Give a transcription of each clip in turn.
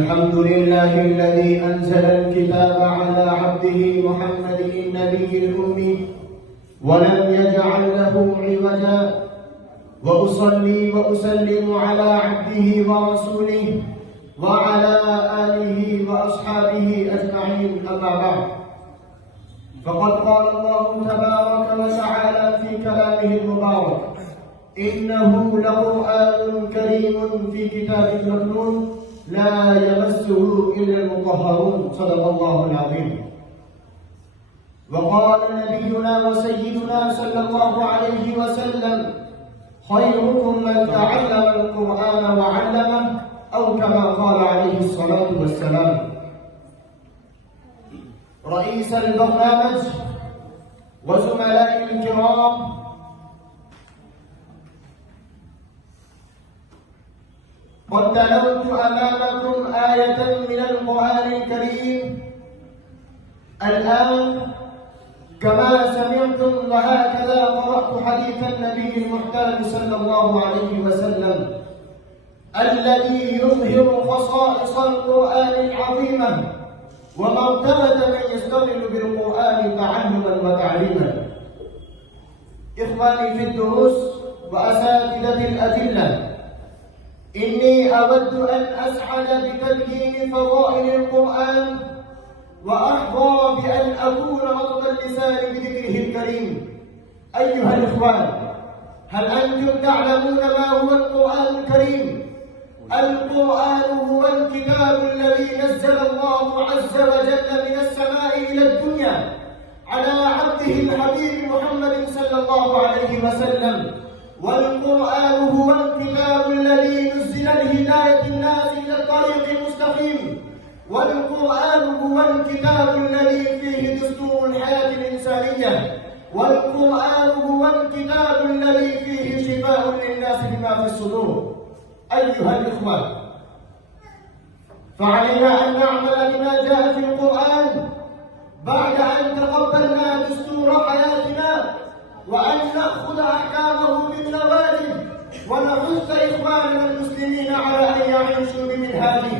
الحمد لله الذي أنزل الكتاب على عبده محمد النبي الأمي ولم يجعل له عوجا، وأصلي وأسلم على عبده ورسوله وعلى آله وأصحابه أجمعين، أما بعد. فقد قال الله تبارك وتعالى في كلامه المبارك: إنه لقرآن كريم في كتاب مكنون لا يمسه إلا المطهرون، صدق الله العظيم. وقال نبينا وسيدنا صلى الله عليه وسلم: خيركم من تعلم القرآن وعلمه، أو كما قال عليه الصلاة والسلام. رئيس البرنامج وزملائي الكرام، قد تلوت أمامكم آية من القرآن الكريم الآن كما سمعتم، وهكذا قرأت حديث النبي المحترم صلى الله عليه وسلم الذي يظهر خصائص القرآن العظيمة ومرتبة من يستدل بالقرآن تعلما وتعليما. إخواني في الدروس وأساتذة الأدلة، إني أود أن أسعد بتبيين فضائل القرآن وأحظى بأن أكون رطب اللسان بذكره الكريم. أيها الإخوان، هل أنتم تعلمون ما هو القرآن الكريم؟ القرآن هو الكتاب الذي نزل الله عز وجل من السماء إلى الدنيا على عبده الحبيب محمد صلى الله عليه وسلم. والقرآن هو الكتاب الذي نزل لهداية الناس إلى الطريق المستقيم. والقرآن هو الكتاب الذي فيه دستور الحياة الإنسانية. والقرآن هو الكتاب الذي فيه شفاء للناس بما في الصدور. أيها الإخوة، فعلينا أن نعمل بما جاء في القرآن بعد أن تقبلنا دستور حياتنا، وأن نأخذ أحكامه بالنواجذ، ونحث إخواننا المسلمين على أن يعيشوا بمنهاجه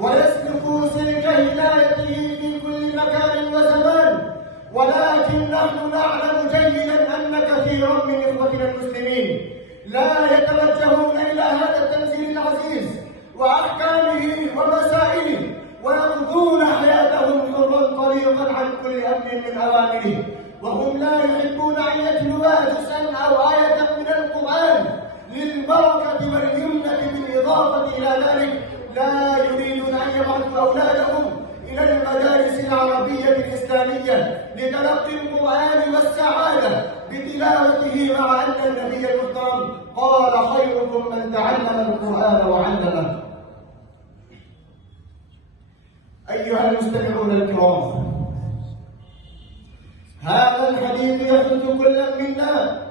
ويسلكوا سلك هدايته في كل مكان وزمان. ولكن نحن نعلم جيدا أن كثيرا من إخوتنا المسلمين لا يتوجهون إلى هذا التنزيل العزيز وأحكامه ومسائله، ويقضون حياتهم حرا طليقا عن كل أمر من أوامره، وهم لا يحبون أن يتلوا جزءا أو آية من القرآن للبركة واليمنة بالإضافة إلى ذلك. لا يريدون أن يبعثوا أولادهم إلى المدارس العربية الإسلامية لتلقي القرآن والسعادة بتلاوته، مع أن النبي المحترم قال: خيركم من تعلم القرآن وعلمه. أيها المستمعون الكرام، هذا الحديث يحث كل منا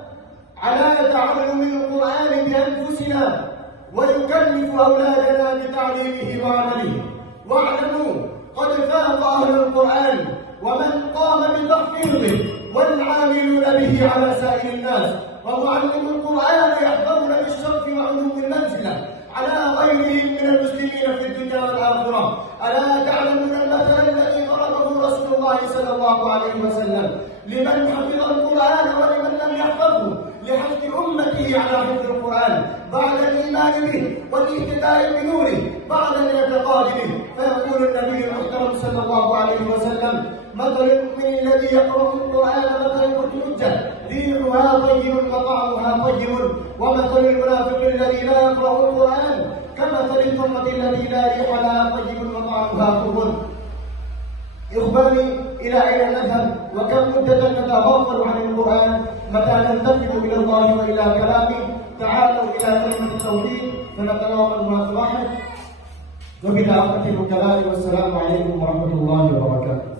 على تعلم القرآن بأنفسنا، ويكلف أولادنا بتعليمه وعمله. واعلموا، قد فاق أهل القرآن ومن قام بتحفيظه والعاملون به على سائر الناس. ومعلم القرآن يحفظون بالشرف وعلو المنزلة على غيرهم من المسلمين في الدنيا والآخرة. ألا تعلمون المثل الذي ضربه رسول الله صلى الله عليه وسلم لمن حفظ القرآن ولمن لم يحفظه، لحث أمته على حفظ القرآن بعد الإيمان به والاهتداء بنوره بعد الاعتقاد به. فيقول النبي المحترم صلى الله عليه وسلم: مثل المؤمن الذي يقرأ القرآن مثل الحجة، ريحها طيب وطعمها طيب. ومثل المنافق الذي لا يقرأ القرآن كمثل الثمرة التي لا ريح لها طيب وطعمها خبث. إخواني، إلى أين نذهب؟ وكم مدة نتغافل عن القرآن؟ متى نلتفت إلى الله وإلى كلامه؟ تعالوا إلى كلمة التوحيد فنتناول ما في واحد. وبدعوة الكلام، والسلام عليكم ورحمة الله وبركاته.